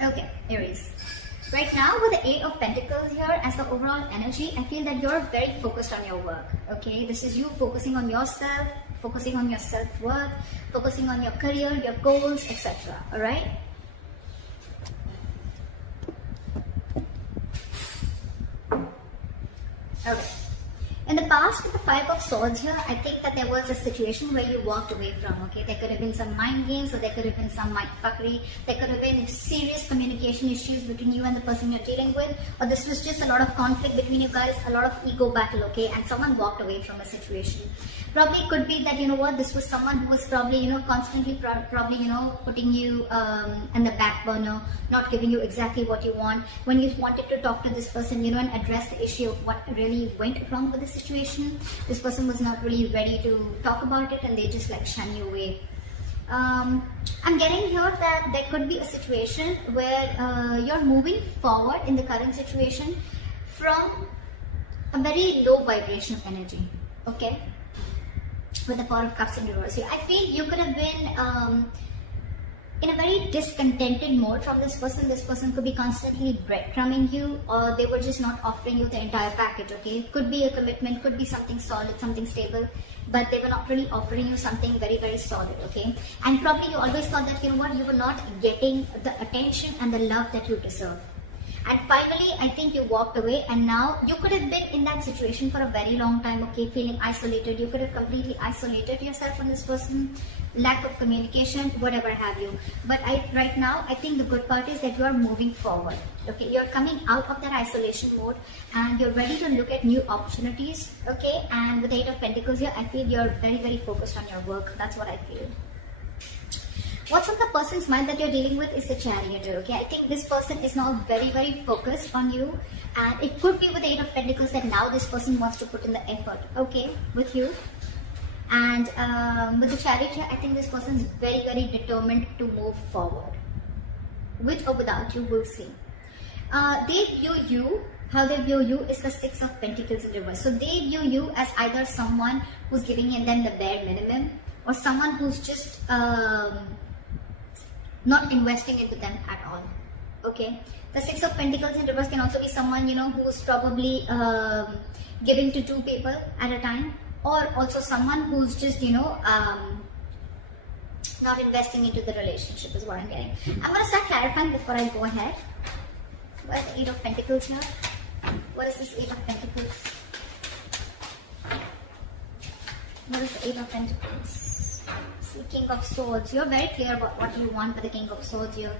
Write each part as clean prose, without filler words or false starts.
Okay, Aries. Right now with the Eight of Pentacles here as the overall energy, I feel that you're very focused on your work. Okay, this is you focusing on yourself, focusing on your self-worth, focusing on your career, your goals, etc. Alright? Okay. In the past, with the Five of Swords here, I think that there was a situation where you walked away from, okay? There could have been some mind games, or there could have been some mind fuckery. There could have been serious communication issues between you and the person you're dealing with, or this was just a lot of conflict between you guys, a lot of ego battle, okay? And someone walked away from a situation. Probably could be that, you know what, this was someone who was probably, you know, constantly probably, you know, putting you in the back burner, not giving you exactly what you want. When you wanted to talk to this person, you know, and address the issue of what really went wrong with the situation, this person was not really ready to talk about it, and they just like shun you away. I'm getting here that there could be a situation where you're moving forward in the current situation from a very low vibration of energy, okay? With the Four of Cups in reverse here, I feel you could have been in a very discontented mode from this person. This person could be constantly breadcrumbing you, or they were just not offering you the entire package, okay? It could be a commitment, could be something solid, something stable, but they were not really offering you something very, very solid, okay? And probably you always thought that, you know what, you were not getting the attention and the love that you deserve. And finally, I think you walked away, and now you could have been in that situation for a very long time, okay, feeling isolated. You could have completely isolated yourself from this person, lack of communication, whatever have you. But right now, I think the good part is that you are moving forward, okay? You're coming out of that isolation mode, and you're ready to look at new opportunities, okay? And with the Eight of Pentacles here, I feel you're very, very focused on your work. That's what I feel. What's on the person's mind that you're dealing with is the Chariot, okay? I think this person is now very, very focused on you, and it could be with the Eight of Pentacles that now this person wants to put in the effort, okay, with you. And with the Chariot, I think this person is very, very determined to move forward. With or without you, we'll see. They view you, how they view you is the Six of Pentacles in reverse. So they view you as either someone who's giving them the bare minimum, or someone who's just not investing into them at all, okay? The Six of Pentacles in reverse can also be someone, you know, who's probably giving to two people at a time, or also someone who's just, you know, not investing into the relationship is what I'm getting. I'm going to start clarifying before I go ahead. What is the Eight of Pentacles here? What is this Eight of Pentacles? What is the Eight of Pentacles? King of Swords. You're very clear about what you want with the King of Swords here.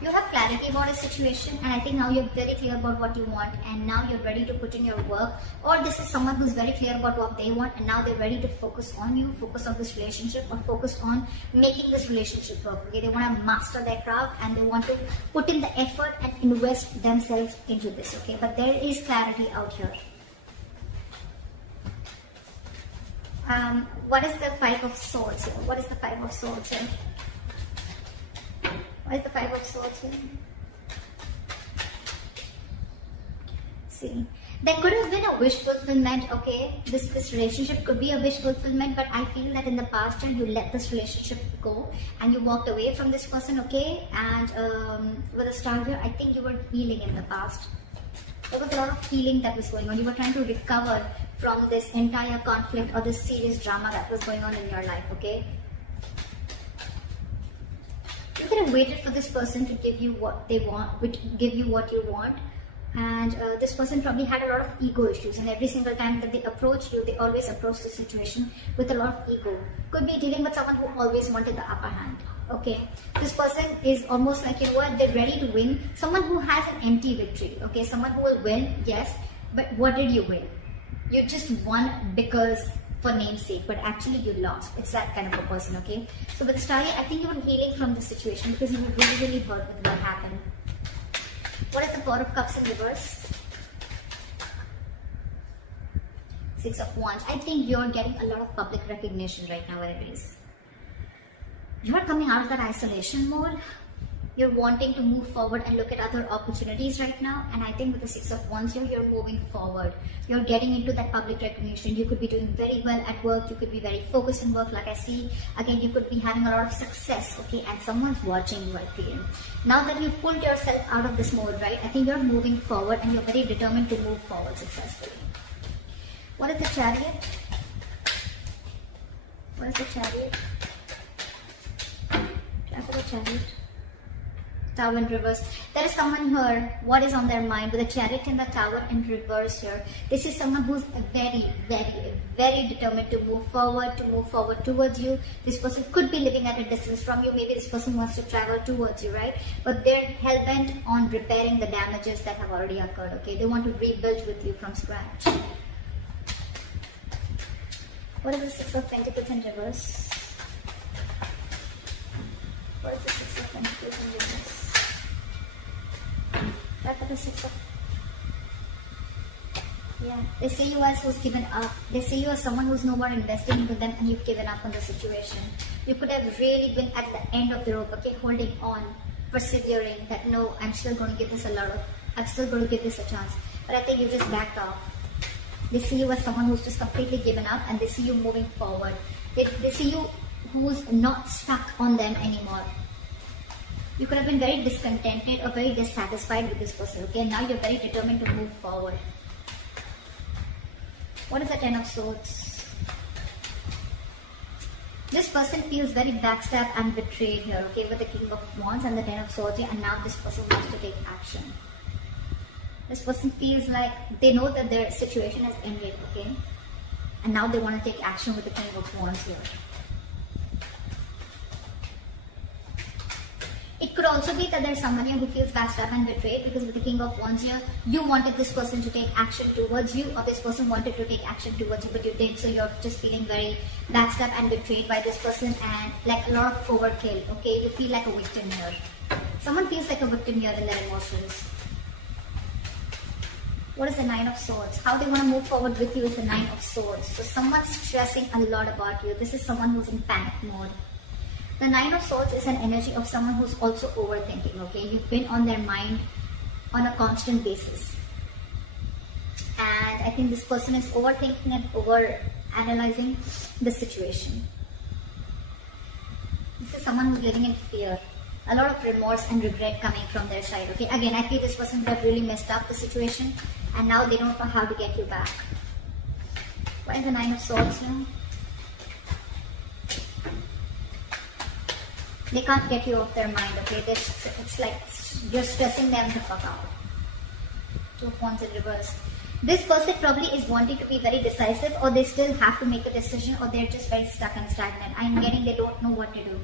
You have clarity about a situation, and I think now you're very clear about what you want, and now you're ready to put in your work. Or this is someone who's very clear about what they want, and now they're ready to focus on you, focus on this relationship, or focus on making this relationship work, okay? They want to master their craft, and they want to put in the effort and invest themselves into this, okay? But there is clarity out here. What is the Five of Swords here? What is the Five of Swords here? What is the Five of Swords here? See, there could have been a wish fulfillment, okay? This relationship could be a wish fulfillment, but I feel that in the past you let this relationship go and you walked away from this person, okay? And with a star here, I think you were healing in the past. There was a lot of healing that was going on. You were trying to recover from this entire conflict or this serious drama that was going on in your life, okay? You could have waited for this person to give you what they want, give you what you want. And this person probably had a lot of ego issues, and every single time that they approach you, they always approach the situation with a lot of ego. Could be dealing with someone who always wanted the upper hand, okay? This person is almost like, you know what, they're ready to win. Someone who has an empty victory, okay? Someone who will win, yes, but what did you win? You just won because for namesake, but actually you lost. It's that kind of a person, okay? So with the Star, I think you were healing from this situation because you were really, really hurt with what happened. What is the Four of Cups in reverse? Six of Wands. I think you're getting a lot of public recognition right now, Aries. You're coming out of that isolation mode. You're wanting to move forward and look at other opportunities right now. And I think with the Six of Wands here, you're moving forward. You're getting into that public recognition. You could be doing very well at work. You could be very focused in work, like I see. Again, you could be having a lot of success, okay? And someone's watching you, I feel. Now that you pulled yourself out of this mode, right? I think you're moving forward and you're very determined to move forward successfully. What is the Chariot? What is the Chariot? After the Chariot. Tower in reverse. There is someone here, what is on their mind with the Chariot and the Tower in reverse here. This is someone who's very, very, very determined to move forward towards you. This person could be living at a distance from you. Maybe this person wants to travel towards you, right? But they're hell-bent on repairing the damages that have already occurred, okay? They want to rebuild with you from scratch. What is the Six of Pentacles in reverse? What is the Six of Pentacles in reverse? Back at the Six of... Yeah, they see you as who's given up. They see you as someone who's no more investing into them and you've given up on the situation. You could have really been at the end of the rope, okay, holding on, persevering, that no, I'm still going to give this a chance. But I think you just backed off. They see you as someone who's just completely given up and they see you moving forward. They see you who's not stuck on them anymore. You could have been very discontented or very dissatisfied with this person, okay? Now you're very determined to move forward. What is the Ten of Swords? This person feels very backstabbed and betrayed here, okay? With the King of Wands and the Ten of Swords here, and now this person wants to take action. This person feels like they know that their situation has ended, okay? And now they want to take action with the King of Wands here. It could also be that there's someone here who feels backstabbed and betrayed because with the King of Wands here, you wanted this person to take action towards you or this person wanted to take action towards you, but you didn't. So you're just feeling very backstabbed and betrayed by this person and like a lot of overkill, okay? You feel like a victim here. Someone feels like a victim here in their emotions. What is the Nine of Swords? How they want to move forward with you is the Nine of Swords. So someone's stressing a lot about you. This is someone who's in panic mode. The Nine of Swords is an energy of someone who's also overthinking, okay? You've been on their mind on a constant basis. And I think this person is overthinking and over-analyzing the situation. This is someone who's living in fear. A lot of remorse and regret coming from their side, okay? Again, I feel this person would have really messed up the situation and now they don't know how to get you back. What is the Nine of Swords now? They can't get you off their mind, okay? It's like you're stressing them the fuck out. Two of Wands in reverse. This person probably is wanting to be very decisive or they still have to make a decision or they're just very stuck and stagnant. I'm getting they don't know what to do.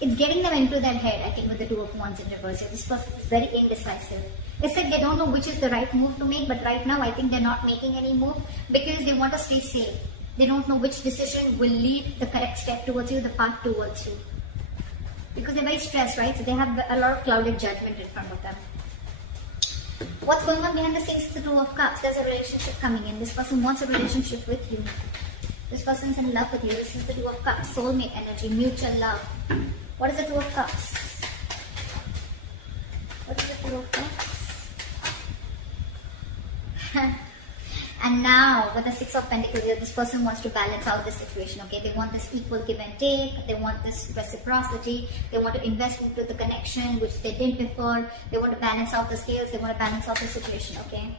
It's getting them into their head, I think, with the Two of Wands in reverse. This person is very indecisive. It's like they don't know which is the right move to make, but right now I think they're not making any move because they want to stay safe. They don't know which decision will lead the correct step towards you, the path towards you. Because they're very stressed, right? So they have a lot of clouded judgment in front of them. What's going on behind the scenes is the Two of Cups. There's a relationship coming in. This person wants a relationship with you. This person's in love with you. This is the Two of Cups. Soulmate energy, mutual love. What is the Two of Cups? What is the Two of Cups? And now, with the Six of Pentacles here, this person wants to balance out the situation, okay? They want this equal give and take. They want this reciprocity. They want to invest into the connection, which they didn't before. They want to balance out the scales. They want to balance out the situation, okay?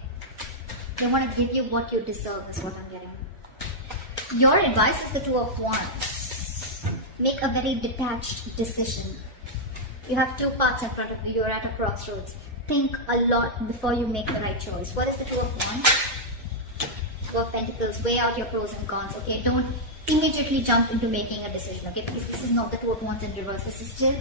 They want to give you what you deserve, is what I'm getting. Your advice is the Two of Wands. Make a very detached decision. You have two paths in front of you. You're at a crossroads. Think a lot before you make the right choice. What is the Two of Wands? Two of Pentacles, weigh out your pros and cons, okay? Don't immediately jump into making a decision, okay? Because this is not the Two of Wands in reverse. This is still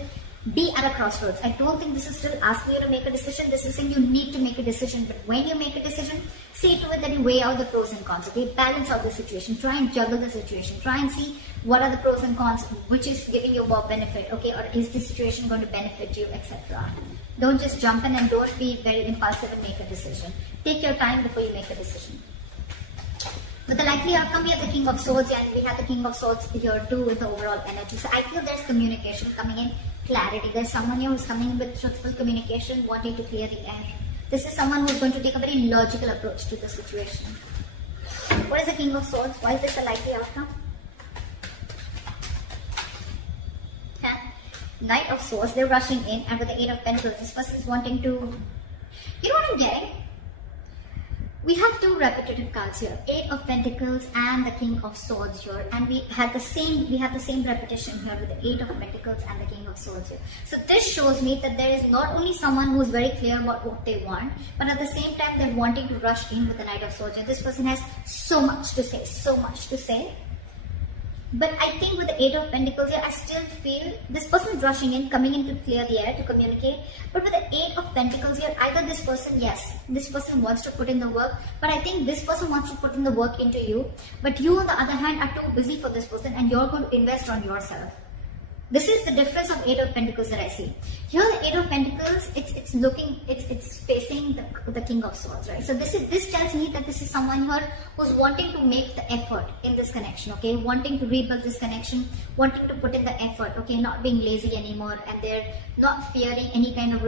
be at a crossroads. I don't think this is still asking you to make a decision. This is saying you need to make a decision. But when you make a decision, see to it that you weigh out the pros and cons, okay? Balance out the situation. Try and juggle the situation. Try and see what are the pros and cons, which is giving you more benefit, okay? Or is this situation going to benefit you, etc. Don't just jump in and don't be very impulsive and make a decision. Take your time before you make a decision. With the likely outcome, we have the King of Swords, and we have the King of Swords here too with the overall energy. So I feel there's communication coming in, clarity. There's someone here who's coming with truthful communication, wanting to clear the air. This is someone who's going to take a very logical approach to the situation. What is the King of Swords? Why is this a likely outcome? Knight of Swords, they're rushing in, and with the Eight of Pentacles, this person is wanting to, you know what I'm getting? We have two repetitive cards here, Eight of Pentacles and the King of Swords here, and we have the same repetition here with the Eight of Pentacles and the King of Swords here. So this shows me that there is not only someone who is very clear about what they want, but at the same time they're wanting to rush in with the Knight of Swords here. This person has so much to say. But I think with the Eight of Pentacles here, I still feel this person is rushing in, coming in to clear the air, to communicate. But with the Eight of Pentacles here, either this person, yes, this person wants to put in the work, but I think this person wants to put in the work into you. But you, on the other hand, are too busy for this person, and you're going to invest on yourself. This is the difference of Eight of Pentacles that I see. Here, the Eight of Pentacles, it's facing the King of Swords, right? So this tells me that this is someone here who's wanting to make the effort in this connection, okay? Wanting to rebuild this connection, wanting to put in the effort, okay? Not being lazy anymore, and they're not fearing any kind of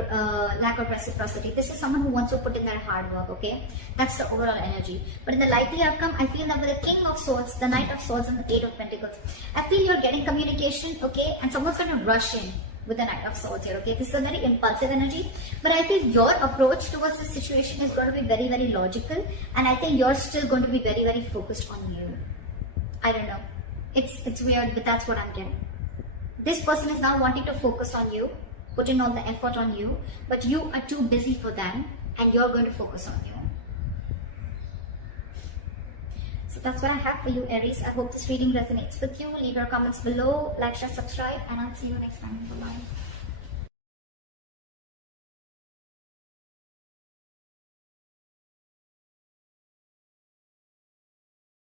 lack of reciprocity. This is someone who wants to put in their hard work, okay? That's the overall energy. But in the likely outcome, I feel that with the King of Swords, the Knight of Swords, and the Eight of Pentacles, I feel you're getting communication, okay? And someone's going to rush in with the Knight of Swords here, okay? This is a very impulsive energy, but I feel your approach towards the situation is going to be very, very logical, and I think you're still going to be very, very focused on you. I don't know. It's weird, but that's what I'm getting. This person is now wanting to focus on you, putting all the effort on you, but you are too busy for them, and you're going to focus on you. So that's what I have for you, Aries. I hope this reading resonates with you. Leave your comments below, like, share, subscribe, and I'll see you next time. Bye-bye.